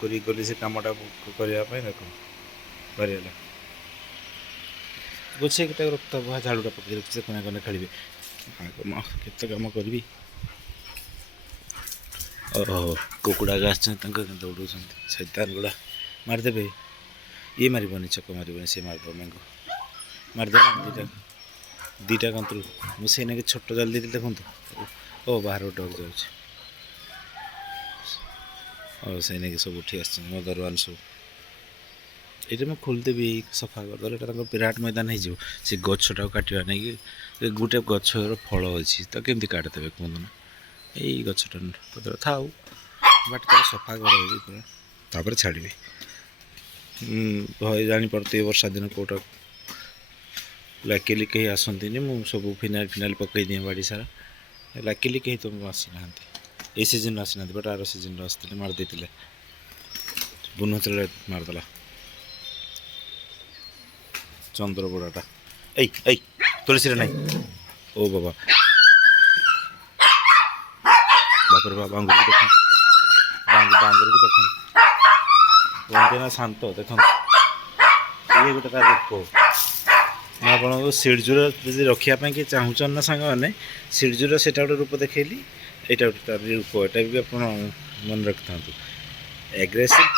କରି ଗଲି ସେ କାମଟା କରିବା ପାଇଁ ଦେଖ ସରିଗଲା। ଗୋଛେଇକି ତାକୁ ରଖିଦେବ, ଝାଡ଼ୁଟା ପକେଇ ରଖି ସେ କୋଣା କୋଣା ଖେଳିବେ। କେତେ କାମ କରିବି। ଓହୋ କୁକୁଡ଼ାକୁ ଆସିଛନ୍ତି ତାଙ୍କ ଦୌଡ଼ଉଛନ୍ତି ସୈତାନ ଗୁଡ଼ା ମାରିଦେବେ। ଇଏ ମାରିବନି, ଚକ ମାରିବନି, ସିଏ ମାରିଦେବ ମ୍ୟାଙ୍ଗୋ ମାରିଦେବ ଦୁଇଟା କନ୍ତରୁ। ମୁଁ ସେଇ ନାକି ଛୋଟ ଜାଲି ଦେଇଥିଲି ଦେଖନ୍ତୁ। ଓ ବାହାର ଡଗ୍ ଯାଉଛି। ସେଇ ନାକି ସବୁ ଉଠି ଆସିଛନ୍ତି ମଦର ୱାନ୍ ସବୁ। ଏଇଟା ମୁଁ ଖୋଲିଦେବି ସଫା କରିଦେଲେ ଏଇଟା ତାଙ୍କର ବିରାଟ ମଇଦାନ ହେଇଯିବ। ସେ ଗଛଟାକୁ କାଟିବା ନେଇକି ଗୋଟେ ଗଛର ଫଳ ଅଛି ତ କେମିତି କାଟିଦେବେ କୁହନ୍ତୁ ନା। ଏଇ ଗଛଟା ପତ୍ର ଥାଉ ବାଟ ତାକୁ ସଫା କରିଦେବି ପୁରା, ତାପରେ ଛାଡ଼ିବି। ଭୟ ଜାଣିପାରୁଥିବେ ବର୍ଷା ଦିନ କେଉଁଟା ଲାକିଲି କେହି ଆସନ୍ତିନି। ମୁଁ ସବୁ ଫିନାଇଲ୍ ପକାଇ ଦିଏ ବାଡ଼ି ସାରା। ଲାକିଲି କେହି ତ ଆସିନାହାନ୍ତି, ଏଇ ସିଜନ୍ରେ ଆସିନାହାନ୍ତି, ବଟ୍ ଆର ସିଜନ୍ରେ ଆସିଥିଲେ ମାରି ଦେଇଥିଲେ। ବୁନୁ ଯେତେବେଳେ ମାରିଦେଲା ଚନ୍ଦ୍ରପଡ଼ାଟା। ଏଇ ତୁଳସୀରେ ନାହିଁ। ଓ ବାବା ବାପରେ ବାବା ବାଙ୍ଗୁରକୁ ଦେଖନ୍ତୁ, ବାଙ୍ଗୁରକୁ ଦେଖନ୍ତୁ କୁହନ୍ତି ନା ଶାନ୍ତ। ଦେଖନ୍ତୁ ଇଏ ଗୋଟେ ତାର ରୂପ। ମୁଁ ଆପଣଙ୍କୁ ସିଡ଼ଜୁର ଯଦି ରଖିବା ପାଇଁ କି ଚାହୁଁଛନ୍ତି ନା ସାଙ୍ଗମାନେ, ସିଡ଼ଜୁର ସେଇଟା ଗୋଟେ ରୂପ ଦେଖେଇଲି, ଏଇଟା ଗୋଟେ ତାର ରୂପ। ଏଇଟା ବି ଆପଣ ମନେ ରଖିଥାନ୍ତୁ। ଏଗ୍ରେସିଭ୍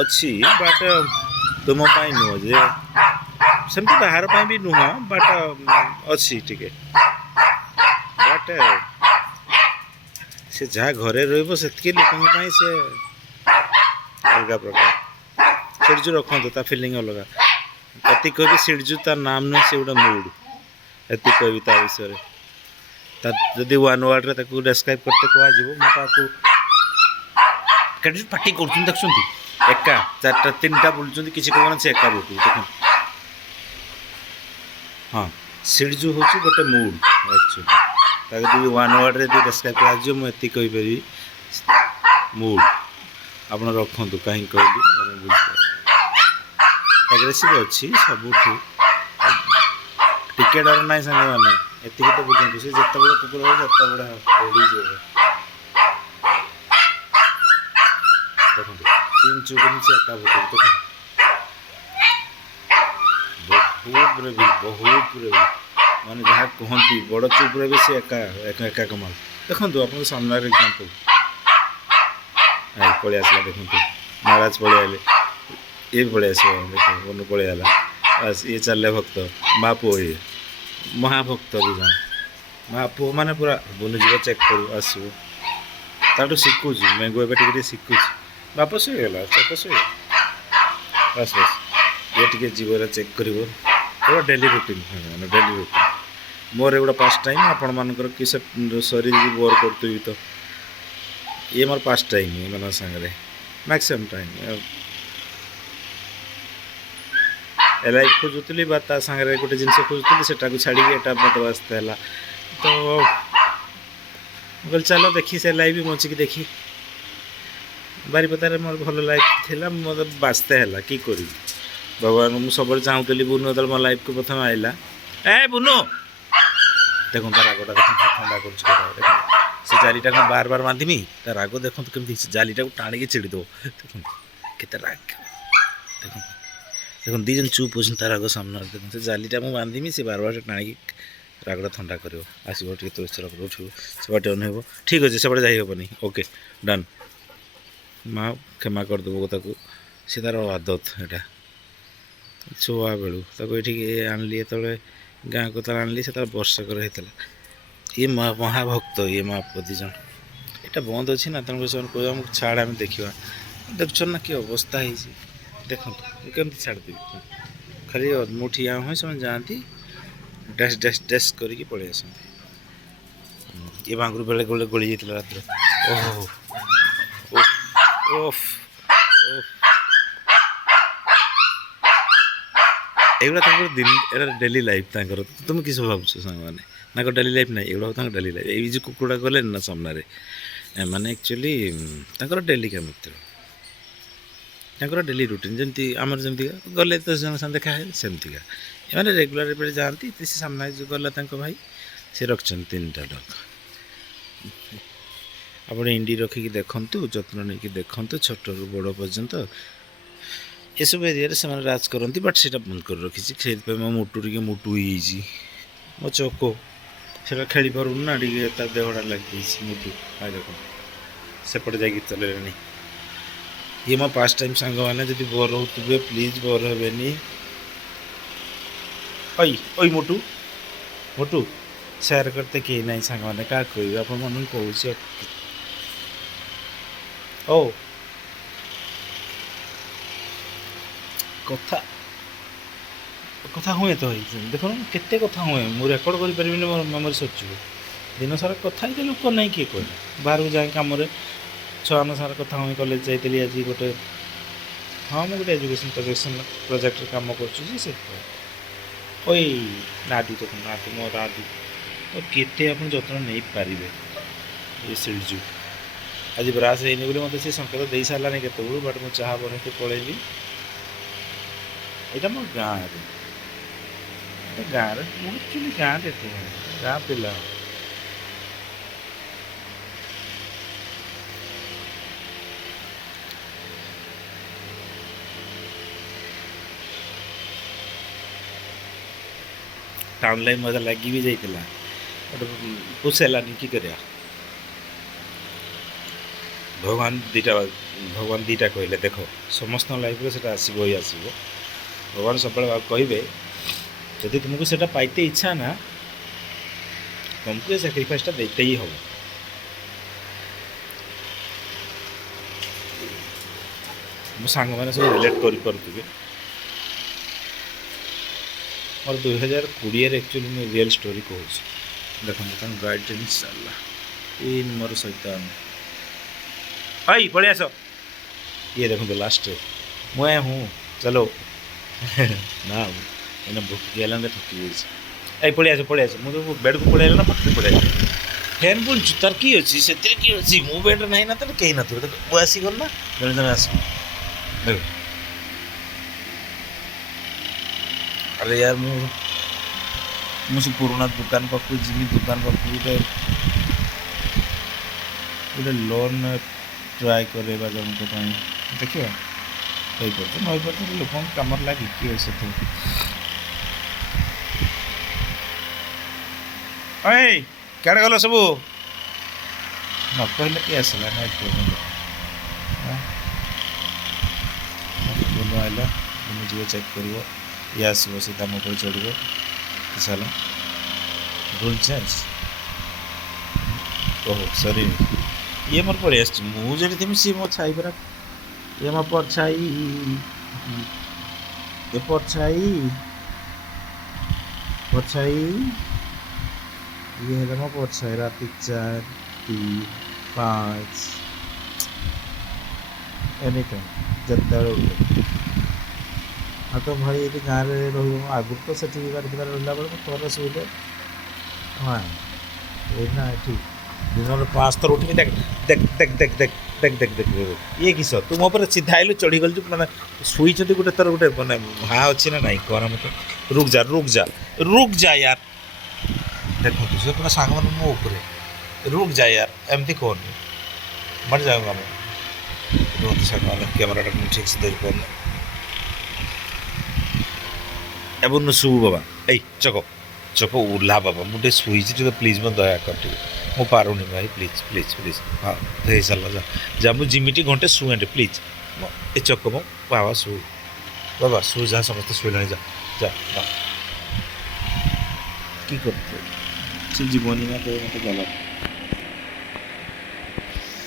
ଅଛି ବଟ୍ ତୁମ ପାଇଁ ନୁହଁ, ଯେ ସେମିତି ବାହାର ପାଇଁ ବି ନୁହଁ, ବଟ୍ ଅଛି ଟିକେ। ବଟ୍ ସେ ଯାହା ଘରେ ରହିବ ସେତିକି ଲୋକଙ୍କ ପାଇଁ ସେ ଅଲଗା ପ୍ରକାର। ସିଡ଼ଜୁ ରଖନ୍ତୁ, ତା ଫିଲିଂ ଅଲଗା। ଏତିକି କହିବି ସିଡ଼ଜୁ ତା ନାମ ନୁହେଁ, ସେ ଗୋଟେ ମୁଡ଼। ଏତିକି କହିବି ତା ବିଷୟରେ। ତା ଯଦି ୱାନ୍ ୱାର୍ଡ଼ରେ ତାକୁ ଡେସ୍କ୍ରାଇବ୍ କରତେ କୁହାଯିବ, ମୁଁ ତାକୁ କେତେ ପାଟି କରୁଛନ୍ତି ଦେଖୁଛନ୍ତି। ଏକା ଚାରିଟା ତିନିଟା ବୁଲୁଛନ୍ତି, କିଛି କହୁନା ସେ ଏକା ବୁଲୁଛନ୍ତି ଦେଖନ୍ତୁ। ହଁ ସିଡ଼ଜୁ ହେଉଛି ଗୋଟେ ମୁଡ଼ ଆକ୍ଚୁଆଲି। ତାକୁ ଯଦି ୱାନ୍ ୱାର୍ଡ଼ରେ ଯଦି ଡେସ୍କ୍ରାଇବ୍ କରାଯିବ, ମୁଁ ଏତିକି କହିପାରିବି ମୁଡ଼। ଆପଣ ରଖନ୍ତୁ, କାହିଁକି କହିଲି ଆପଣ ବୁଝିପାରିବେ। ଏଗ୍ରେସିଭ୍ ଅଛି ସବୁଠି, ଟିକେ ଡର ନାହିଁ ସାଙ୍ଗମାନେ। ଏତିକି ତ ବୁଝନ୍ତୁ, ସେ ଯେତେବେଳେ କୁକୁର ହଉ ଯେତେବେଳେ ଓଡ଼ିଯିବ। ଦେଖନ୍ତୁ ତିନି ଚୁପ୍ ସେ ଏକା ଭୋଟୁ ଦେଖନ୍ତୁ। ବହୁତ ବ୍ରେଭି ମାନେ ଯାହା କୁହନ୍ତି ବଡ଼ ଚୁପ୍ରେ ବି ସେ ଏକା କମାଲ। ଦେଖନ୍ତୁ ଆପଣଙ୍କ ସାମ୍ନାରେ ଏକ୍ଜାମ୍ପଲ୍ ପଳେଇ ଆସିଲା ଦେଖନ୍ତୁ। ମହାରାଜ ପଳେଇ ଆଇଲେ, ଇଏ ପଳେଇ ଆସିବ ଦେଖ, ବନୁ ପଳେଇ ଆଇଲା। ବାସ୍ ଇଏ ଚାଲିଲେ ଭକ୍ତ, ମା ପୁଅ ଇଏ ମହାଭକ୍ତ ବି ଜଣ। ମା ପୁଅ ମାନେ ପୁରା ବନୁ ଯିବ ଚେକ୍ କରିବ ଆସିବ। ତାଠୁ ଶିଖୁଛି ମ୍ୟାଙ୍ଗୋ, ଏବେ ଟିକେ ଟିକେ ଶିଖୁଛି। ବାପ ଶୋଇଗଲା, ଚକ ଶୋଇଗଲା, ବାସ୍ ବାସ୍ ଇଏ ଟିକେ ଜୀବରେ ଚେକ୍ କରିବ। ପୁରା ଡେଲି ରୁଟିନ୍ ମାନେ ଡେଲି ରୁଟିନ୍। ମୋର ଏଗୁଡ଼ା ପାସ୍ ଟାଇମ୍, ଆପଣମାନଙ୍କର କି ସେ ଶରୀର ବୋର୍ କରୁଥିବି ତ ଇଏ ମୋର ପାସ୍ ଟାଇମ୍ ଏମାନଙ୍କ ସାଙ୍ଗରେ ମ୍ୟାକ୍ସିମମ୍ ଟାଇମ୍। ଲାଇଫ୍ ଖୋଜୁଥିଲି ବା ତା ସାଙ୍ଗରେ ଗୋଟେ ଜିନିଷ ଖୋଜୁଥିଲି, ସେଟାକୁ ଛାଡ଼ିକି ଏଟା ମୋତେ ବାସ୍ତେ ହେଲା। ତ ମୁଁ କହିଲି ଚାଲ ଦେଖି ସେ ଲାଇଫ୍ ବି ବଞ୍ଚିକି ଦେଖି। ବାରିପଦାରେ ମୋର ଭଲ ଲାଇଫ୍ ଥିଲା, ମୋତେ ବାସ୍ତେ ହେଲା। କି କରିବି ଭଗବାନ, ମୁଁ ସବୁବେଳେ ଚାହୁଁଥିଲି ବୁନୁ ଯେତେବେଳେ ମୋ ଲାଇଫ୍କୁ ପ୍ରଥମେ ଆଇଲା। ବୁନୁ ଦେଖନ୍ତୁ ତା ରାଗଟା ଦେଖନ୍ତୁ, ଥଣ୍ଡା କରୁଛି ଦେଖନ୍ତୁ। ସେ ଜାଲିଟାକୁ ବାର ବାନ୍ଧିବି, ତା ରାଗ ଦେଖନ୍ତୁ କେମିତି ଜାଲିଟାକୁ ଟାଣିକି ଛିଡ଼ିଦେବ। ଦେଖନ୍ତୁ କେତେ ରାଗ, ଦେଖନ୍ତୁ ଦେଖନ୍ତୁ ଦୁଇ ଜଣ ଚୁପ୍ ଅଛନ୍ତି ତା ରାଗ ସାମ୍ନାରେ। ଦେଖନ୍ତୁ ସେ ଜାଲିଟା ମୁଁ ବାନ୍ଧିବି, ସେ ବାର ଟାଣିକି ରାଗଟା ଥଣ୍ଡା କରିବ। ଆସିବ ଟିକେ ତୁଳସୀ ରଖ ଉଠିବ, ସେବାଟେ ଅନେଇବ। ଠିକ୍ ଅଛି ସେପଟେ ଯାଇ ହେବନି, ଓକେ ଡନ୍। ମା କ୍ଷମା କରିଦେବ ତାକୁ, ସେ ତା'ର ଆଦତ ଏଇଟା। ଛୁଆ ବେଳୁ ତାକୁ ଏଠିକି ଆଣିଲି, ଯେତେବେଳେ ଗାଁକୁ ତାର ଆଣିଲି, ସେ ତାର ବର୍ଷକର ହେଇଥିଲା। ଇଏ ମହାଭକ୍ତ, ଇଏ ମା ପୁଅ ଦୁଇ ଜଣ। ଏଇଟା ବନ୍ଦ ଅଛି ନା, ତେଣୁକରି ସେମାନେ କହିବା ଆମକୁ ଛାଡ଼, ଆମେ ଦେଖିବା। ଦେଖୁଛନ୍ତି ନା କି ଅବସ୍ଥା ହେଇଛି, ଦେଖନ୍ତୁ ମୁଁ କେମିତି ଛାଡ଼ିଦେବି। ଖାଲି ମୁଁ ଠିଆ ହୁଏ, ସେମାନେ ଯାଆନ୍ତି ଡ୍ୟାସ୍ କରିକି ପଳେଇ ଆସନ୍ତି। ଇଏ ବାଙ୍ଗୁରୁ ବେଳେ ବେଳେ ଗଳି ଯାଇଥିଲା ରାତିରେ। ଓହୋ ଓଫ୍ ଏଗୁଡ଼ା ତାଙ୍କର ଦିନ, ଏଗୁଡ଼ା ଡେଲି ଲାଇଫ୍ ତାଙ୍କର। ତୁମେ କିସ ଭାବୁଛ ସାଙ୍ଗମାନେ, ତାଙ୍କ ଡେଲି ଲାଇଫ୍ ନାହିଁ, ଏଗୁଡ଼ା ତାଙ୍କ ଡେଲି ଲାଇଫ୍। ଏଇ ଯେଉଁ କୁକୁଡ଼ା ଗଲେନି ନା ସାମ୍ନାରେ, ଏମାନେ ଆକ୍ଚୁଆଲି ତାଙ୍କର ଡେଲିକା ମିତ୍ର, ତାଙ୍କର ଡେଲି ରୁଟିନ୍। ଯେମିତି ଆମର ଯେମିତିକା ଗଲେ 10 ଜଣ ସାଙ୍ଗେ ଦେଖା ହେଲେ, ସେମିତିକା ଏମାନେ ରେଗୁଲାର ଏବେ ଯାଆନ୍ତି। ସେ ସାମ୍ନାରେ ଯେଉଁ ଗଲା ତାଙ୍କ ଭାଇ, ସେ ରଖିଛନ୍ତି 3ଟା ଡଗ୍। ଆପଣ ଇଣ୍ଡି ରଖିକି ଦେଖନ୍ତୁ, ଯତ୍ନ ନେଇକି ଦେଖନ୍ତୁ ଛୋଟରୁ ବଡ଼ ପର୍ଯ୍ୟନ୍ତ। ଏସବୁ ଏରିଆରେ ସେମାନେ ରାଜ କରନ୍ତି, ବଟ୍ ସେଇଟା ବନ୍ଦ କରି ରଖିଛି। ସେଇଥିପାଇଁ ମୋ ମୁଟୁ ଟିକେ ମୋଟୁ ହେଇଯାଇଛି। ମୋ ଚୋକୋ ସେଇଟା ଖେଳିପାରୁନି ନା, ଟିକେ ତା ଦେହଟା ଲାଗିଯାଇଛି ମୁଟୁ। ଆଇ ଦେଖ ସେପଟେ ଯାଇକି ଚଲେଇଲେଣି। ଇଏ ମୋ ପାଷ୍ଟ ଟାଇମ୍ ସାଙ୍ଗମାନେ ଯଦି ବୋର୍ ହେଉଥିବେ ପ୍ଲିଜ୍ ବୋର୍ ହେବେନି। ଓଇ ମୋଟୁ ମୋଟୁ ସେୟାର କରିତେ କେହି ନାହିଁ ସାଙ୍ଗମାନେ, କାହା କହିବି ଆପଣମାନଙ୍କୁ କହୁଛି। ଓ କଥା ହୁଏ ତ ହେଇ ଦେଖୁନ କେତେ କଥା ହୁଏ, ମୁଁ ରେକର୍ଡ଼ କରିପାରିବିନି, ମୋର ମେମୋରି ସରିଯିବ। ଦିନ ସାରା କଥା ହେଇତେ ଲୋକ ନାହିଁ କିଏ କହିଲେ। ବାହାରକୁ ଯାଏ କାମରେ ଛୁଆମାନଙ୍କ ସାଙ୍ଗରେ କଥା ହୁଏ। କଲେଜ ଯାଇଥିଲି ଆଜି ଗୋଟେ, ହଁ ମୁଁ ଗୋଟେ ଏଜୁକେସନ୍ ପ୍ରୋଜେକ୍ଟରେ କାମ କରୁଛି ଯେ ସେଥିପାଇଁ। ଓଇ ନାଦି ତ ନାଦି ମୋ ନାଦି କେତେ ଆପଣ ଯତ୍ନ ନେଇପାରିବେ। ଏ ସିଡ଼ଜୁ ଆଜି ବ୍ରାସ୍ ହେଇନି ବୋଲି ମୋତେ ସେ ସଙ୍କେତ ଦେଇ ସାରିଲାନି କେତେବେଳୁ, ବଟ୍ ମୁଁ ଚାହା ବନେଇତେ ପଳେଇଲି। ଏଇଟା ମୋ ଗାଁରେ, ଗାଁରେ ମୁଁ ଆକ୍ଚୁଆଲି ଗାଁରେ ଏତେ ଗାଁ ପିଲା। ଟାଉନ୍ ଲାଇଫ୍ ମଜା ଲାଗି ବି ଯାଇଥିଲା, ଗୋଟେ ପୁଷ ହେଲାନି କି କରିବା। ଭଗବାନ ଦୁଇଟା କହିଲେ ଦେଖ, ସମସ୍ତଙ୍କ ଲାଇଫ୍ରେ ସେଇଟା ଆସିବ ହିଁ ଆସିବ। ଭଗବାନ ସବୁବେଳେ କହିବେ ଯଦି ତୁମକୁ ସେଇଟା ପାଇତେ ଇଚ୍ଛା ନା, ତୁମକୁ ଏ ସାକ୍ରିଫାଇସ୍ଟା ଦେଇତେ ହିଁ ହେବ। ମୋ ସାଙ୍ଗମାନେ ସବୁ ରିଲେଟ୍ କରିପାରୁଥିବେ। ମୋର 2020ରେ ଆକ୍ଚୁଆଲି ମୁଁ ରିଏଲ୍ ଷ୍ଟୋରି କହୁଛି। ଦେଖନ୍ତୁ ତାଙ୍କ ଗାଇଡେନ୍ସ ଚାଲିଲା ମୋର ସହିତ। ପଳେଇ ଆସ। ଇଏ ଦେଖନ୍ତୁ ଲାଷ୍ଟରେ ମୁଁ ଚାଲୋ ନା ଏଇନା ଭୁକି ହେଲାନି, ଥକି ଯାଇଛି। ପଳେଇ ଆସ। ମୁଁ ତ ବେଡ଼କୁ ପଳେଇ ଆଇଲା ନା, ପାଖରେ ପଳେଇ ଆଇଲା। ଫ୍ୟାନ୍ ବୁଲୁଛୁ ତାର କି ଅଛି, ସେଥିରେ କି ଅଛି। ମୁଁ ବେଡ଼୍ରେ ନାହିଁ ନା, ତାହେଲେ କେହି ନଥିବ। ଦେଖ ମୁଁ ଆସିଗଲି ନା, ଜଣେ ଆସିବ। ଦେଖ ଆରେ ୟାର ମୁଁ ସେ ପୁରୁଣା ଦୋକାନ ପାଖକୁ ଯିବି। ଦୋକାନ ପାଖକୁ ଗୋଟେ ଲୋନ୍ ଟ୍ରାଏ କରିବା ଜଣଙ୍କ ପାଇଁ, ଦେଖିବା ହେଇପାରୁଛି ନ ହେଇପାରୁଛି। ଲୋକଙ୍କ କାମରେ ଲାଗି କିଏ ସେଥିରେ। କେଡ଼େ ଗଲ ସବୁ, ନ କହିଲେ କିଏ ଆସିଲା ନା ବୁନୁ ଆଇଲା। ବୁନୁ ଯିବ ଚେକ୍ କରିବ, ଇଏ ଆସିବ ସିଧା ମୋ ଉପରେ ଚଢ଼ିବ। ହେଲା ରୁଲ୍ ଚେଞ୍ଜ। ଓହୋ ସରି, ଇଏ ମୋର ପଳେଇ ଆସିଛି। ମୁଁ ଯଦି ଥିବି ସିଏ ମୋ ଛାଇ ପରା। ଇଏ ମୋ ପରଛାଇ, ଏ ପରଛାଇ ଇଏ ହେଲା ମୋ ପରଛାଇ। ରାତି 4, 3, 5 ଏନି ଟାଇମ୍ ଯେତେବେଳେ ଉଠେ। ଆଉ ତ ଭାଇ ଏଠି ଗାଁରେ ରହିବ। ଆଗରୁ ତ ସେଠି ବାରିପଦାରେ ରହିଲା ବେଳେ ମୁଁ ଥରେ ଶୋଇଲେ ହଁ ଏଇନା ଏଠି ଦିନରେ 5 ଥର ଉଠିକି ଦେଖ ଇଏ କିସ ତୁ ମୋ ଉପରେ ସିଧା ଆଇଲୁ, ଚଢ଼ିଗଲୁ ମାନେ ଶୋଇଛନ୍ତି ଗୋଟେ ଥର ଗୋଟେ ମାନେ ହାଁ ଅଛି ନା ନାଇଁ କହନା ମତେ। ରୁକ୍ ଯା ୟାର। ଦେଖନ୍ତୁ ସେ ପୁରା ସାଙ୍ଗମାନେ ମୋ ଉପରେ ରୁକ୍ ଯା ୟାର, ଏମିତି କହନି ମର ଯାଉଁ ଆମେ। ରୁହନ୍ତୁ ସାଙ୍ଗମାନେ, କ୍ୟାମେରାଟା ମୁଁ ଠିକ୍ ସେ ଧରିପାରୁନି। ଏବଂ ଶୁଭୁ ବାବା, ଚକ ଓହ୍ଲା ବାବା, ମୁଁ ଟିକେ ଶୋଇଛି, ଟିକେ ପ୍ଲିଜ୍ ମୋ ଦୟା କର ଟିକେ। ମୁଁ ପାରୁନି ଭାଇ, ପ୍ଲିଜ୍। ହଁ ହେଇସାରିଲା, ଯା ମୁଁ ଜିମିଟି ଘଣ୍ଟେ ଶୁଏଣ୍ଟେ ପ୍ଲିଜ୍। ଏ ଚକ ମୋ ବାବା ଶୁ ଯା, ସମସ୍ତେ ଶୋଇଲାଣି, ଯା କି କରୁଥିଲେ ସେ ଜୀବନୀ ନା କହ ମୋତେ ଗଲା।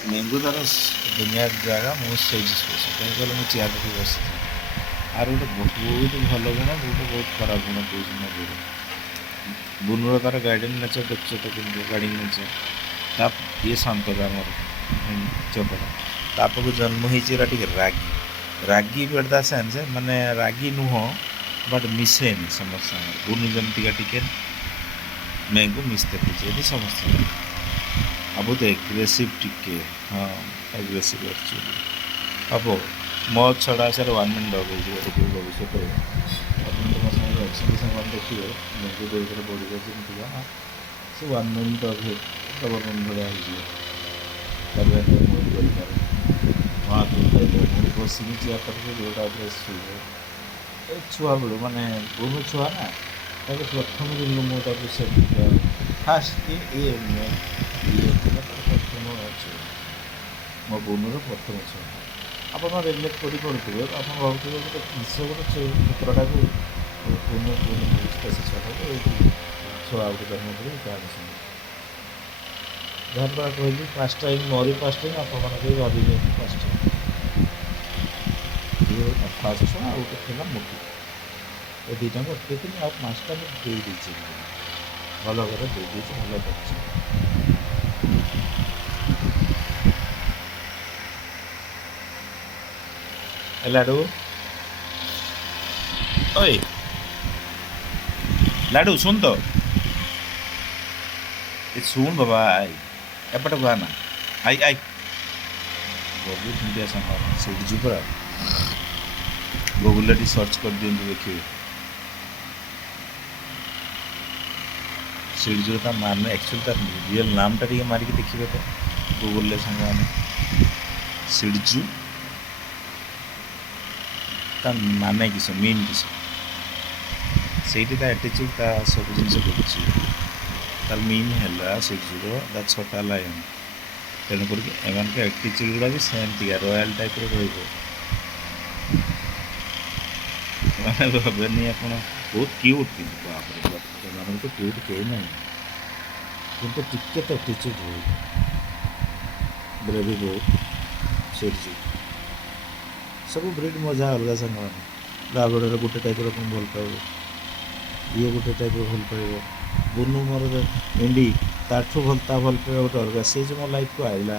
ମେଙ୍ଗୁ ତାର ଦୁନିଆ ଜାଗା, ମୁଁ ସେଇଠି ଶୋଇଛି। କାହିଁକି କହିଲେ ମୁଁ ଚେୟାର ପାଖରେ ବସିଛି। ଆର ଗୋଟେ ବହୁତ ଭଲ ଗୁଣ, ଗୋଟେ ବହୁତ ଖରାପ ଗୁଣ କହୁଛି ମୋ ଗୁରୁ। ବୁନୁର ତାର ଗାର୍ଡେନ୍ ନେଚର ଦେଖୁଛ ତ, କିନ୍ତୁ ଗାର୍ଡେନ୍ ନେଚର ତା ଇଏ ଶାନ୍ତଟା ଆମର ଚକଟା। ତା ପାଖକୁ ଜନ୍ମ ହେଇଛି ଏରା ଟିକେ ରାଗି ବି ତା ସେନ୍ସ, ମାନେ ରାଗି ନୁହଁ ବଟ୍ ମିଶେନି ସମସ୍ତଙ୍କ। ବୁନୁ ଯେମିତିକା ଟିକେ ମେଙ୍ଗୁ ମିଶତେ ବୁଝେନି ସମସ୍ତଙ୍କୁ। ଆଉ ବହୁତ ଏଗ୍ରେସିଭ୍ ଟିକେ, ହଁ ଏଗ୍ରେସିଭ୍ ଆକ୍ଚୁଆଲି ହବ। ମୋ ଛଡ଼ା ସେଟା 1 man ଡଗ୍ ହେଇଯିବ ଦେଖିବେ ଭବିଷ୍ୟତରେ। ଆପଣ ତ ମୋ ସାଙ୍ଗରେ ଅଛନ୍ତି, ସାଙ୍ଗମାନେ ଦେଖିବେ ମେଙ୍ଗୁ ଦେଇଥିଲେ ବଢ଼ିବ ଯେମିତିକା ସେ 1 man ଡଗ୍ ଡବଲ୍ ମ୍ୟାନ୍ ଭଳିଆ ହେଇଯିବ। ତାପରେ ମୁଁ କରିପାରେ ମୁଁ ବସିକି ଚେୟାର ପାଖରେ ଯେଉଁଟା ଶୋଇବ ଏ ଛୁଆବେଳୁ ମାନେ ବୁନୁ ଛୁଆ ନା ତାକୁ ପ୍ରଥମ ଦିନରୁ ମୁଁ ତାକୁ ସେମିତି ଫାଷ୍ଟ ଇଏ ଥିଲା ତାର ପ୍ରଥମ ଛୁଆ ମୋ ବୁନୁର ପ୍ରଥମ ଛୁଆ। ଆପଣ ରେଗୁଲେଟ୍ କରିପାରୁଥିବେ ଆପଣ ଭାବୁଥିବେ ଗୋଟେ କିସ ଗୋଟେ କୁକୁରଟାକୁ ବୁନୁ ବୁଝିବା ସେ ଛୁଆଟାକୁ ଏଇଠି ଛୁଆ ଗୋଟେ ଜନ୍ମ କରି କାହାଣୀ ଶୁଣିବ ଯାହାଦ୍ୱାରା କହିଲି ଫାଷ୍ଟ ଟାଇମ୍ ମୋରି ଫାଷ୍ଟ ଟାଇମ୍ ଆପଣମାନେ କେହି ଭାବିବେନି ଫାଷ୍ଟ ଟାଇମ୍ ଇଏ ଫାଷ୍ଟ ଛୁଆ ଆଉ ଗୋଟେ ଥିଲା ମୋଟି ଏ ଦୁଇଟାଙ୍କୁ ଅଟକେଇଥିଲି ଆଉ 5ଟା ମୁଁ ଦେଇ ଦେଇଛି ଭଲ ଘରେ ଦେଇ ଦେଇଛି ଭଲ କରିଛି। ଲାଡ଼ୁ ଓଏ ଲାଡ଼ୁ ଶୁଣ ତ ଏ ଶୁଣ ବାବା ଆଇ ଏପଟକୁ ଆନା ଆଇ ଆଇ ବହୁତ ମିଡ଼ିଆ ସାଙ୍ଗ ସେଇଠି ଯିବୁ ପରା ଗୁଗୁଲରେ ଟିକେ ସର୍ଚ୍ଚ କରିଦିଅନ୍ତୁ ଦେଖିବେ ସେଇଠି ଯେଉଁ ତା ମାନେ ଆକ୍ଚୁଆଲି ତା ରିଅଲ୍ ନାମଟା ଟିକେ ମାରିକି ଦେଖିବେ ତ ଗୁଗୁଲରେ ସାଙ୍ଗମାନେ ସିଡ଼ଜୁ ତା ମାନେ କିସ ମିନ୍ କିସ ସେଇଠି ତା ଆଟିଚ୍ୟୁଡ଼ ତା ସବୁ ଜିନିଷ କରୁଛି ତାର ମିନ୍ ହେଲା ସିଡ଼ଜୁର ତା ଛୋଟା ଲାୟନ୍ ତେଣୁ କରିକି ଏମାନଙ୍କ ଆଟିଚ୍ୟୁଡ଼ ଗୁଡ଼ା ବି ସେମିତିକା ରୟାଲ ଟାଇପ୍ର ରହିବ ମାନେ ଭାବେନି ଆପଣ ବହୁତ କ୍ୟୁଟ୍ କିନ୍ତୁ ବାପରେ ସେମାନଙ୍କୁ ତ କ୍ୟୁଟ୍ କେହି ନାହିଁ କିନ୍ତୁ ଟିକେ ତ ଆଟିଚ୍ୟୁଡ଼ ରହିବ ବ୍ରେଭି ବହୁତ ସିଡ଼ଜୁ ସବୁ ବ୍ରିଡ୍ ମଜା ଅଲଗା ସାଙ୍ଗମାନେ ଲାବ୍ରାଡୋର ଗୋଟେ ଟାଇପ୍ର ଆପଣ ଭଲ ପାଇବ ଇଏ ଗୋଟେ ଟାଇପ୍ର ଭଲ ପାଇବ ବୁନୁ ମୋର ଇଣ୍ଡି ତାଠୁ ଭଲ ତା ଭଲ ପାଇବା ଗୋଟେ ଅଲଗା ସେ ଯେଉଁ ମୋ ଲାଇଫ୍କୁ ଆଇଲା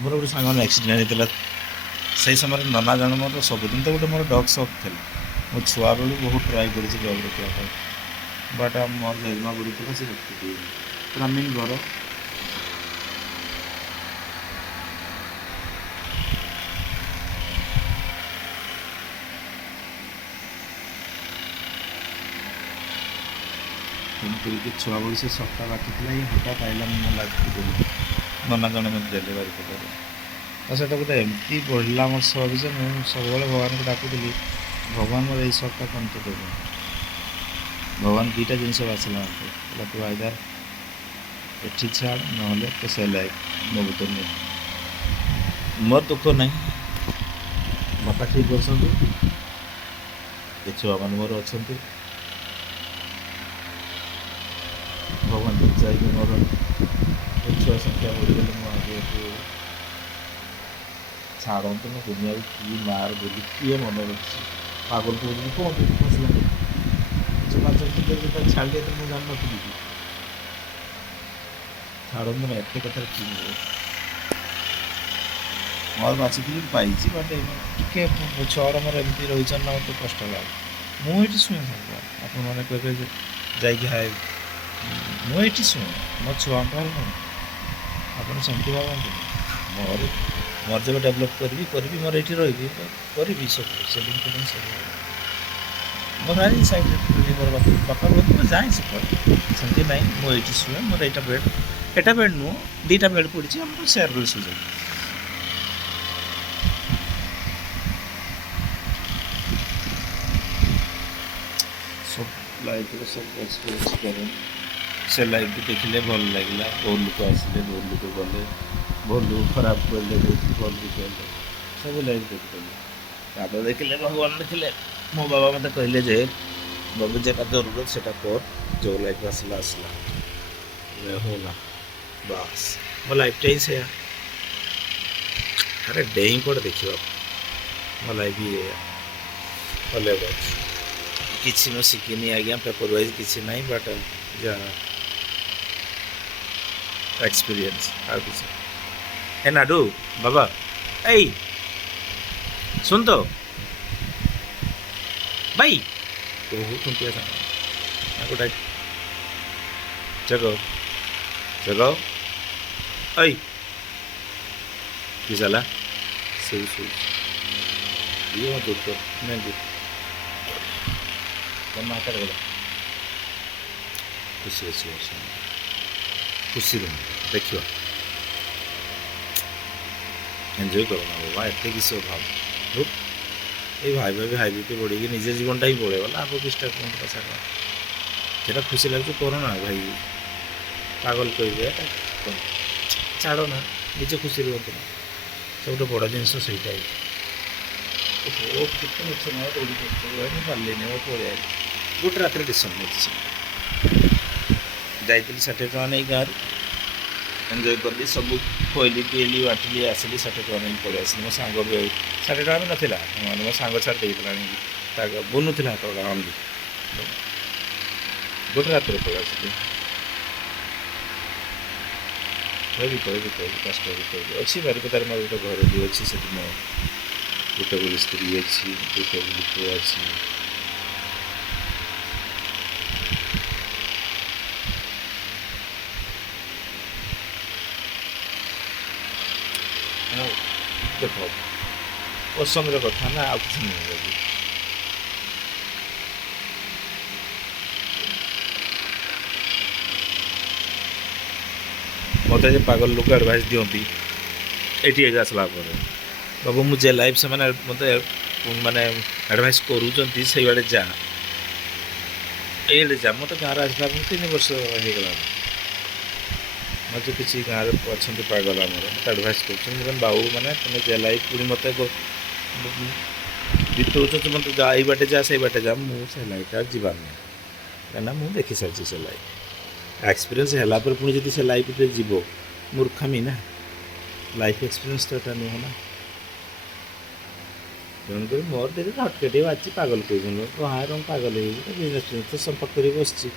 ମୋର ଗୋଟେ ସାଙ୍ଗମାନେ ଆକ୍ସିଡେଣ୍ଟ ହେଇଥିଲା ସେଇ ସମୟରେ ନନା ଜଣେ ମୋର ସବୁଦିନ ତ ଗୋଟେ ମୋର ଡଗ୍ ସକ୍ ଥିଲା ମୁଁ ଛୁଆବେଳୁ ବହୁତ ଟ୍ରାଏ କରିଛି ଡଗ୍ ରଖିବା ପାଇଁ ବଟ୍ ମୋର ଜନ୍ମ ବୁଡ଼ିଥିଲା ସେ ରଖିଦିଏ ଗ୍ରାମୀଣ ଘର ତେଣୁ କରିକି ଛୁଆବେଳୁ ସେ ସପ୍ତାହ ବାକିଥିଲା ଇଏ ହଠାତ୍ ଆଇଲା ମୋ ଲାଇଫ୍କୁ ଦେଲି ନନା ଜଣେ ମୋତେ ଦେଲେ ବାରିପଦାରେ ତ ସେଇଟା ଗୋଟେ ଏମିତି ବଢ଼ିଲା ମୋର ସକ୍ ଯେ ମୁଁ ସବୁବେଳେ ଭଗବାନଙ୍କୁ ଡାକୁଥିଲି ଭଗବାନ ମୋର ଏଇ ସକ୍ଟା କଣ୍ଟ ଦେବେ ଭଗବାନ ଦୁଇଟା ଜିନିଷ ବାଛିଲା ମୋତେ ହେଲା ତୁ ଆଇଦର ଏଠି ଛାଡ଼ ନହେଲେ ତ ସେ ଲାଇଫ୍ ମୋ ଭିତରେ ନେଇ ମୋର ଦୁଃଖ ନାହିଁ ବାପା ଠିକ୍ ଅଛନ୍ତି ଏ ଛୁଆମାନେ ମୋର ଅଛନ୍ତି ଭଗବାନ ଯାଇକି ମୋର ଛୁଆ ସଂଖ୍ୟା ବଢ଼ିଗଲେ ମୁଁ ଆଗକୁ ଛାଡ଼ନ୍ତୁ ମୁଁ ଦୁନିଆକୁ କି ମାର ବୋଲି କିଏ ମନେ ରଖିଛି ପାଗଲ କହୁଛନ୍ତି କ'ଣ ଆସିଲାନି ପାଞ୍ଚ ଯେତେବେଳେ ଛାଡ଼ି ଦେଇଥିଲେ ମୁଁ ଜାଣିନଥିଲି କି ଛାଡ଼ନ୍ତୁ ନା ଏତେ କଥାରେ କି ମୋର ବାଛିଥିଲି ପାଇଛି ବଟ୍ ଟିକେ ଛୁଆଟା ମୋର ଏମିତି ରହିଛନ୍ତି ନା ମୋତେ କଷ୍ଟ ଲାଗେ ମୁଁ ଏଇଠି ଶୁଣେ ସାଙ୍ଗ ଆପଣମାନେ କହିବେ ଯେ ଯାଇକି ହାଏ ମୁଁ ଏଇଠି ଶୁଣେ ମୋ ଛୁଆଙ୍କ ନୁହେଁ ଆପଣ ସେମିତି ଭାବନ୍ତୁ ମୋର ଯେବେ ଡେଭଲପ୍ କରିବି ମୋର ଏଇଠି ରହିବି କରିବି ସବୁ ସେଲିଂ ଫିଲିଂ ସବୁ ମୋ ଭାଇ ସାଇଡ଼୍ରେ ମୋର ବାପା ରୁହନ୍ତି ମୁଁ ଯାଏ ସେପଟେ ସେମିତି ନାହିଁ ମୁଁ ଏଇଠି ଶୁଏ ମୋର ଏଇଟା ବେଡ଼୍ ନୁହଁ 2ଟା ବେଡ଼୍ ପଡ଼ିଛି ଆମର ସେୟାର କରି ଶୋଇଯାଉ ସବୁ ଲାଇଫ୍ରେ ସବୁ ଏକ୍ସପିରିଏନ୍ସ କରେ ସେ ଲାଇଫ୍କୁ ଦେଖିଲେ ଭଲ ଲାଗିଲା ବହୁତ ଲୋକ ଆସିଲେ ବହୁତ ଲୋକ ଗଲେ ବହୁତ ଲୋକ ଖରାପ କହିଲେ ବହୁତ ଭଲ ବି କହିଲେ ସବୁ ଲାଇଫ୍ ଦେଖିପାରିଲେ ତାପରେ ଦେଖିଲେ ଭଗବାନ ଦେଖିଲେ ମୋ ବାବା ମୋତେ କହିଲେ ଯେ ବାବୁ যেটা ଜରୁରତ ସେଟା କର ଯେଉଁ ଲାଇଫ୍ ଆସିଲା ହେଲା ବାସ୍ ମୋ ଲାଇଫ୍ଟା ହିଁ ସେୟା ଆରେ ଡେଇଁ ପଡ଼େ ଦେଖିବାକୁ ମୋ ଲାଇଫ୍ ଅଲଗା ଅଛି କିଛି ମୁଁ ଶିଖିନି ଆଜ୍ଞା ପେପର୍ ୱାଇଜ୍ କିଛି ନାହିଁ ବଟ୍ ଯାହା ଏକ୍ସପିରିଏନ୍ସ ଆଉ କିଛି ଏ ନାଡୁ ବାବା ଏଇ ଶୁଣ ତ ଭାଇ କହୁଛନ୍ତି ଗୋଟେ ଜଗ ଏଇ କି ଚାଲା ସେଇ ଇଏ ମୋ ଦୁଃଖ ନାଇଁ ମାତା ଗଲା ଖୁସି ଅଛି ଖୁସି ରୁହ ଦେଖିବା ଏନ୍ଜୟ କର ନା ବାବା, ଏତେ କିଛି ଅଭାବ ଧୁର୍। ଏଇ ଭାଇ ଭାଇ ହାଇ ବିପି ବଢ଼ିକି ନିଜ ଜୀବନଟା ହିଁ ପଳେଇଗଲା, ଲାଭ କିଛିଟା କ'ଣ କଥା କ'ଣ ସେଟା ଖୁସି ଲାଗୁଛି କରୋନା ଭାଇ, ପାଗଲ କହିବେ ଛାଡ଼ ନା, ନିଜ ଖୁସି ରୁହନ୍ତୁ ନା, ସବୁଠୁ ବଡ଼ ଜିନିଷ ସେଇଟା ହିଁ। କେତେ ମିଛ ନୁହଁ ଦୌଡ଼ି ମୁଁ ପାରିଲିନି, ମୁଁ ପଳେଇ ଆଇଲି। ଗୋଟେ ରାତିରେ ଡିସିସନ୍ ନେଇଛି, ଯାଇଥିଲି 60 ଟଙ୍କା ନେଇ ଗାଁରୁ ଏନ୍ଜୟ କଲି, ସବୁ ଖୋଇଲି ପିଇଲି ବାଟିଲି ଆସିଲି, 60 ଟଙ୍କା ନେଇକି ପଳେଇ ଆସିଲି। ମୋ ସାଙ୍ଗ ବି 60 ଟଙ୍କା ବି ନଥିଲା, ମାନେ ମୋ ସାଙ୍ଗ ଛାଡ଼ି ଦେଇଥିଲା ଆଣିକି, ତା ବୁନୁଥିଲା ହାତ ଆଣିଲି, ଗୋଟେ ରାତିରେ ପଳେଇ ଆସିଲି। କହିବି କଷ୍ଟ କହିବି ଅଛି ବାରିପଦାରେ, ମୋର ଗୋଟେ ଘର ବି ଅଛି, ସେଠି ମୋ ଗୋଟେ ବୋଲି ସ୍ତ୍ରୀ ଅଛି, ଗୋଟେ ବୋଲି ପୁଅ ଅଛି। ଦେଖ ପସନ୍ଦର କଥା ନା, ଆଉ କିଛି ନୁହେଁ ବୋଲି। ମୋତେ ଯେ ପାଗଲ ଲୋକ ଆଡ଼ଭାଇସ୍ ଦିଅନ୍ତି ଏଠି ଏକା ଆସିଲା ପରେ, ବାବୁ ମୁଁ ଯେ ଲାଇଫ୍ ସେମାନେ ମୋତେ ମାନେ ଆଡ଼ଭାଇସ୍ କରୁଛନ୍ତି ସେଇଆଡ଼େ ଯା, ଏଇଆଡ଼େ ଯା। ମୋତେ ଗାଁରେ ଆସିଲା 3 ବର୍ଷ ହେଇଗଲା, ମୋତେ କିଛି ଗାଁରେ ଅଛନ୍ତି ପାଗଲ ଆମର, ମୋତେ ଆଡ଼ଭାଇସ୍ କରୁଛନ୍ତି ବାବୁ ମାନେ ତୁମେ ଯେ ଲାଇଫ୍ ପୁଣି ମୋତେ ବିତଉଛ, ମୋତେ ଯା ଏଇ ବାଟେ ଯା ସେଇ ବାଟେ ଯା, ମୁଁ ସେ ଲାଇଫ୍ଟା ଯିବାର ନାହିଁ, କାହିଁକିନା ମୁଁ ଦେଖି ସାରିଛି ସେ ଲାଇଫ୍। ଏକ୍ସପିରିଏନ୍ସ ହେଲା ପରେ ପୁଣି ଯଦି ସେ ଲାଇଫ୍ରେ ଯିବ, ମୂର୍ଖାମି ନା, ଲାଇଫ୍ ଏକ୍ସପିରିଏନ୍ସ ତ ଏଟା ନୁହଁ ନା। ତେଣୁକରି ମୋର ଟିକେ ହଟକେ ଟିକେ ବାଜିଛି, ପାଗଲ କହୁଛନ୍ତି ବାହାର ପାଗଲ ହେଇଛି, ବିଜନେସ୍ ତ ସମ୍ପର୍କ କରି ବସିଛି।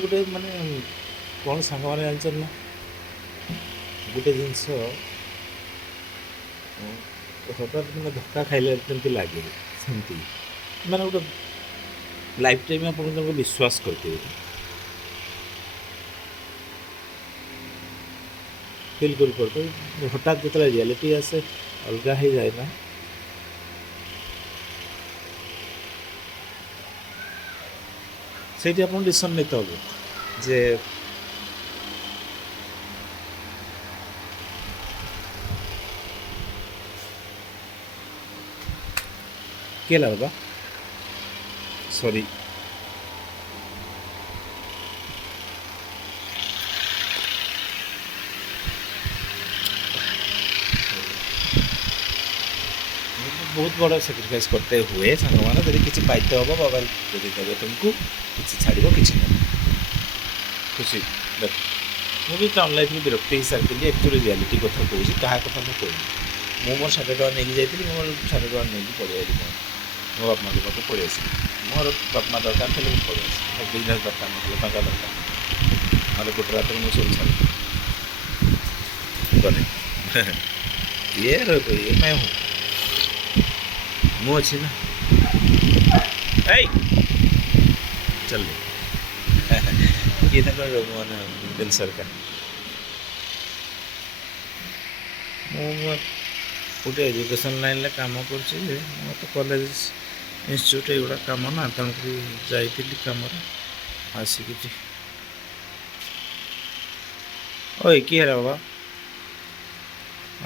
ଗୋଟେ ମାନେ କ'ଣ ସାଙ୍ଗମାନେ ଜାଣିଛନ୍ତି ନା, ଗୋଟେ ଜିନିଷ ହଠାତ୍ ମାନେ ଧକ୍କା ଖାଇଲେ ଯେମିତି ଲାଗେ, ସେମିତି ମାନେ ଗୋଟେ ଲାଇଫ୍ ଟାଇମ୍ ଆପଣ ତାଙ୍କୁ ବିଶ୍ୱାସ କରିଥିବେ, ଫିଲ୍ କରିପାରୁଥିବେ। ହଠାତ୍ ଯେତେବେଳେ ରିଆଲିଟି ଆସେ ଅଲଗା ହେଇଯାଏ ନା, ସେଇଠି ଆପଣ ଡିସିସନ୍ ନେଇତେ ହେବ ଯେ କିଏ ହେଲା ବାବା, ସରି ବହୁତ ବଡ଼ ସାକ୍ରିଫାଇସ୍ କରତେ ହୁଏ ସାଙ୍ଗମାନେ, ଯଦି କିଛି ପାଇତେ ହେବ ବାବା ଯଦି ଦେବେ ତୁମକୁ, କିଛି ଛାଡ଼ିବ କିଛି ନାହିଁ, ଖୁସି। ଦେଖ ମୁଁ ବି ଟାଉନ୍ ଲାଇଫ୍ରେ ବିରକ୍ତି ହେଇସାରିଥିଲି, ଆକ୍ଚୁଆଲି ରିଆଲିଟି କଥା କହୁଛି, କାହା କଥା ମୁଁ କହୁନି। ମୁଁ ମୋର 60 ଟଙ୍କା ନେଇକି ଯାଇଥିଲି, ମୁଁ ମୋର 60 ଟଙ୍କା ନେଇକି ପଳେଇ ଆଇଲି, ମୋ ବାପା ମାଆଙ୍କ ପାଖକୁ ପଳେଇ ଆସିଲି। ମୋର ବାପା ମାଆ ଦରକାର ଥିଲେ ମୁଁ ପଳେଇ ଆସିଲି, ମୋ ବିଜନେସ୍ ଦରକାର ନଥିଲା, ଟଙ୍କା ଦରକାର ନହେଲେ ଗୋଟେ ରାତିରେ ମୁଁ ସବୁ ଛାଡ଼ି ଗଲେ ଇଏ ରହିବ, ଇଏ ପାଇଁ ମୁଁ ଅଛି ନା, ଏଇ ଚାଲ ଇଏ ତାଙ୍କର ମାନେ ଦିଲ୍ ସରକାର। ମୁଁ ଗୋଟେ ଏଜୁକେସନ୍ ଲାଇନ୍ରେ କାମ କରୁଛି ଯେ, ମୋର ତ କଲେଜ ଇନଷ୍ଟିଚ୍ୟୁଟ୍ ଏଗୁଡ଼ା କାମ ନା, ତେଣୁକରି ଯାଇଥିଲି କାମରେ ଆସିକି। ଓଏ କିଏ ହେଲା ବାବା,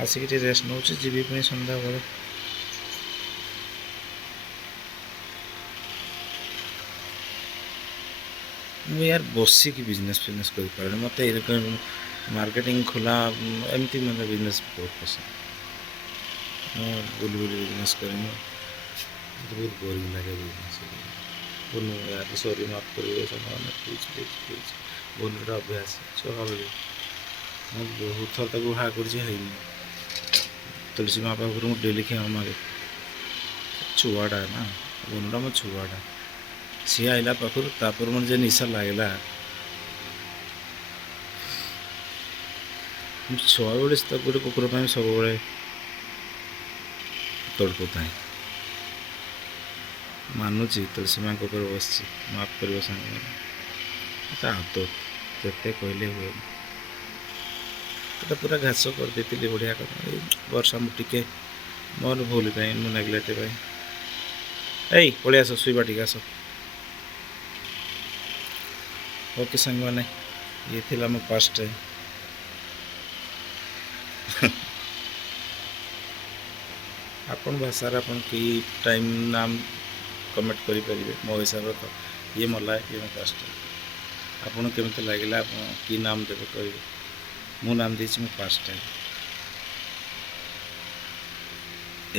ଆସିକି ଟିକେ ରେଷ୍ଟ ନେଉଛି, ଯିବି ପୁଣି ସନ୍ଧ୍ୟାବେଳେ। ମୁଁ ୟାର ବସିକି ବିଜନେସ୍ ଫିଜନେସ୍ କରିପାରୁନି, ମୋତେ ଏରକମ ମାର୍କେଟିଂ ଖୋଲା ଏମିତି ମୋତେ ବିଜନେସ୍ ବହୁତ ପସନ୍ଦ। ମୁଁ ବୁଲି ବିଜନେସ୍ କରିନି, ମୋତେ ବହୁତ ବୋରିଂ ଲାଗେ ବିଜନେସ୍। ୟାର ସରି ମାଫ କରିବେ ସାଙ୍ଗମାନେ, ପ୍ଲିଜ୍ ବୋନର ଅଭ୍ୟାସ ସ୍ୱାଭାବିକ। ମୁଁ ବହୁତ ଥର ତାକୁ ବାହା କରିଛି, ହେଇନି। ତୁଳସୀ ମା ପାଖରୁ ମୁଁ ଡେଲି କ୍ଷମା ମାଗେ, ଛୁଆଟା ନା, ବୋନଟା ମୋ ଛୁଆଟା, ସିଏ ଆଇଲା ପାଖରୁ ତାପରେ ମୋର ଯେ ନିଶା ଲାଗିଲା। ଛୁଆବେଳେ ତ ଗୋଟେ କୁକୁର ପାଇଁ ସବୁବେଳେ ତଡ଼ପୁଥାଏ। ମାନୁଛି ତୁଳସୀ ମାଙ୍କ ଉପରେ ବସିଛି, ମାଫ କରିବ ସାଙ୍ଗମାନେ, ତା ହାତ ଯେତେ କହିଲେ ହୁଏନି। ଏଟା ପୁରା ଘାସ କରିଦେଇଥିଲି, ବଢ଼ିଆ କଥା। ଏଇ ବର୍ଷା ମୁଁ ଟିକେ ମୋର ଭୁଲ ପାଇଁ, ମୁଁ ନେଗ୍ଲେକ୍ଟ ପାଇଁ। ଏଇ ପଳେଇ ଆସ, ଶୋଇବା ଟିକେ ଆସ। ओके साଙ୍ଗमाने ये थिला मो पास्ट टाइम आपन भाषा आपन की टाइम नाम कमेंट करि परिबे मो हिसाब तो ये मोर लाइफ ये मो पास्ट टाइम आपन केमते लागिला आपन की नाम देबे कहिबे मो नाम देछि मो पास्ट टाइम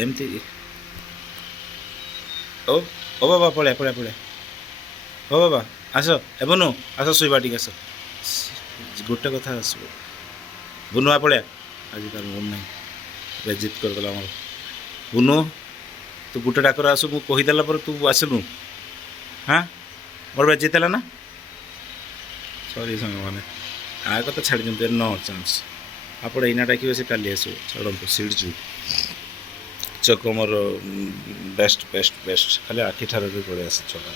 एमती ओ ओ बाबा पळे पळे पळे ओ बाबा आस एबनु आस सोइबा टिक आस गोटे कथा आसबो बुनुआ पळे आज तार मन नाही बेजित कर देला हमर बुनु तू गोटे डाकर आसु मु कहि देला पर तू आसलु हां मोर बेजित हला ना सॉरी संग माने आ कथा छाडी दिन नो चांस आपण इना डाकिबे से काली आसो छडम सीड जू चक मोर बेस्ट बेस्ट बेस्ट खाली आखि ठार रे पळे आसे छोटा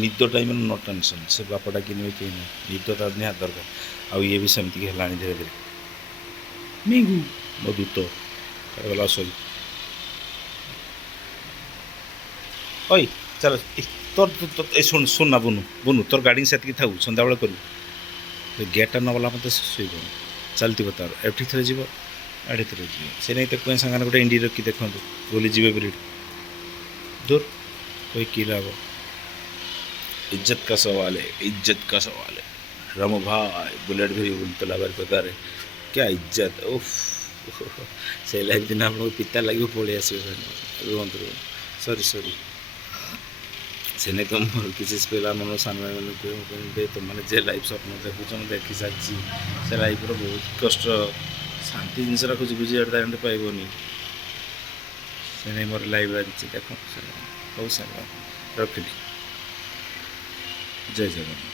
निद टाइम नो टेंशन से बापा डाकिने के निद ता निहा दरकार आ ये भी सेमती हेलानी धीरे धीरे मिगु मो दूत गला सॉरी ओय चल तोर ए सुन सुन ना बुनु बुनु तोर गाड़ी सेत की थाउ संध्या बेला करू गेट न वाला मते सुई गो चलती बता एठी थरे जीव आड़ी थरे जीव से नहीं तो कोई संगान गोटे इंडी रखी देखंतु बोली जीवे ब्रिड दूर कोई की लाभ इज्जत का सवाल है इज्जत का सवाल है रामू भाई बुलेट भी उल्टला बार प्रकार क्या इज्जत उफ से लाइफ दिन हम लोग पिता लगे पड़े आस सॉरी सॉरी सेने तो मोर किसी पिला मन सान भाई तुम मैंने जे लाइफ स्वप्न देखुच देखी सारी से लाइफ बहुत कष्ट शांति जिनस खोजी खोजी एंड पाइबनी से नहीं मोर लाइफ देख बहुत सारा रखिली जय जगन्नाथ।